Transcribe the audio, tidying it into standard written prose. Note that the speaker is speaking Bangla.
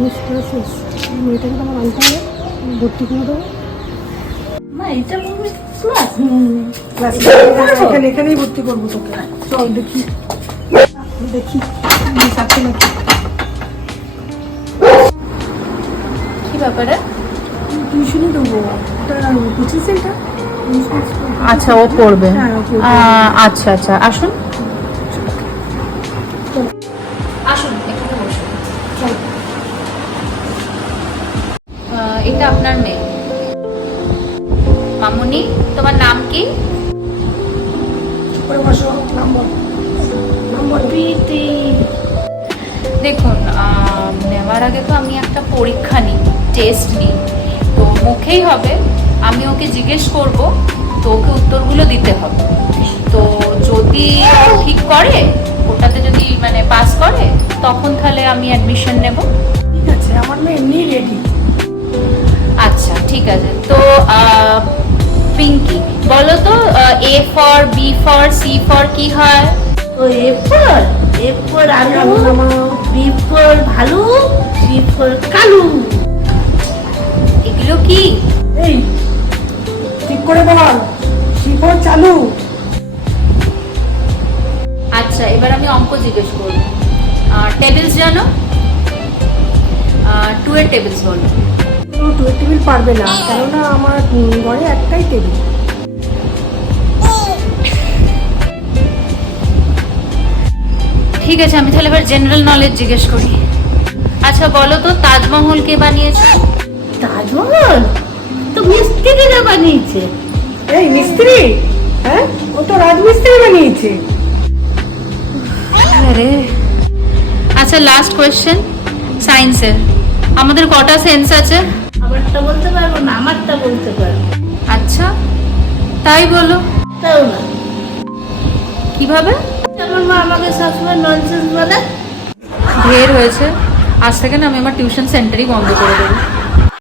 মিস করে শেষ। মেয়েটাকে তো আমার আনতে হবে, ভর্তি করে দেবো। মা এটা বলবি ক্লাস এখানেই ভর্তি করবো তোকে। চল দেখি দেখি মিস আছে নাকি। কি ব্যাপারে? টিউশনই দেবো, ওটা কোচিং সেন্টার। আচ্ছা, ও পড়বে। হ্যাঁ, ও পড়বে। আচ্ছা আচ্ছা, আসুন আসুন, এখানে বসুন। চল। এটা আপনার মেয়ে মামুনি। তোমার নাম কি? ওই বসো, নাম্বার নাম্বার প্রীতি। দেখুন, নেওয়ার আগে তো আমি একটা পরীক্ষা নিই, টেস্ট নিই, তো মুখেই হবে। আমি ওকে জিজ্ঞেস করব, তো ওকে উত্তরগুলো দিতে হবে। তো যদি ও ঠিক করে, ওটাতে যদি মানে পাস করে, তখন তাহলে আমি অ্যাডমিশন নেব। ঠিক আছে, আমার মেয়ে এমনি রেডি। আচ্ছা ঠিক আছে। তো পিঙ্কি, বলো তো A for, B for, C for কি হয়? তো এরপর আলু, বিফর ভালু, সিফর কালু। এগুলো কি? এই ঠিক করে বল, শিফর চালু। আচ্ছা, এবার আমি অঙ্ক জিজ্ঞেস করবো। টেবিলস জানো? 2 এর টেবিলস বলো। টু টেবিল পারবে না, কেননা আমার ঘরে একটাই টেবিল। ঠিক আছে, আমি তাহলে এবার জেনারেল নলেজ জিজ্ঞেস করি। আচ্ছা বলো তো, তাজমহল কে বানিয়েছে? তাজমহল তো মিস্ত্রিরা বানিয়েছে। এই মিস্ত্রি? হ্যাঁ, ও তো রাজমিস্ত্রি বানিয়েছে। আরে আচ্ছা, লাস্ট কোয়েশ্চেন, সায়েন্সের আমাদের কটা সেন্স আছে? আমারটা বলতে পারবো না, আমারটা বলতে পারবো। আচ্ছা তাই বলো। তাও না, কিভাবে? আমার মা আমাকে সবসময় ননসেন্স বলে। ঢের হয়েছে, আজ থেকে না আমি আমার টিউশন সেন্টারই বন্ধ করে দেবো।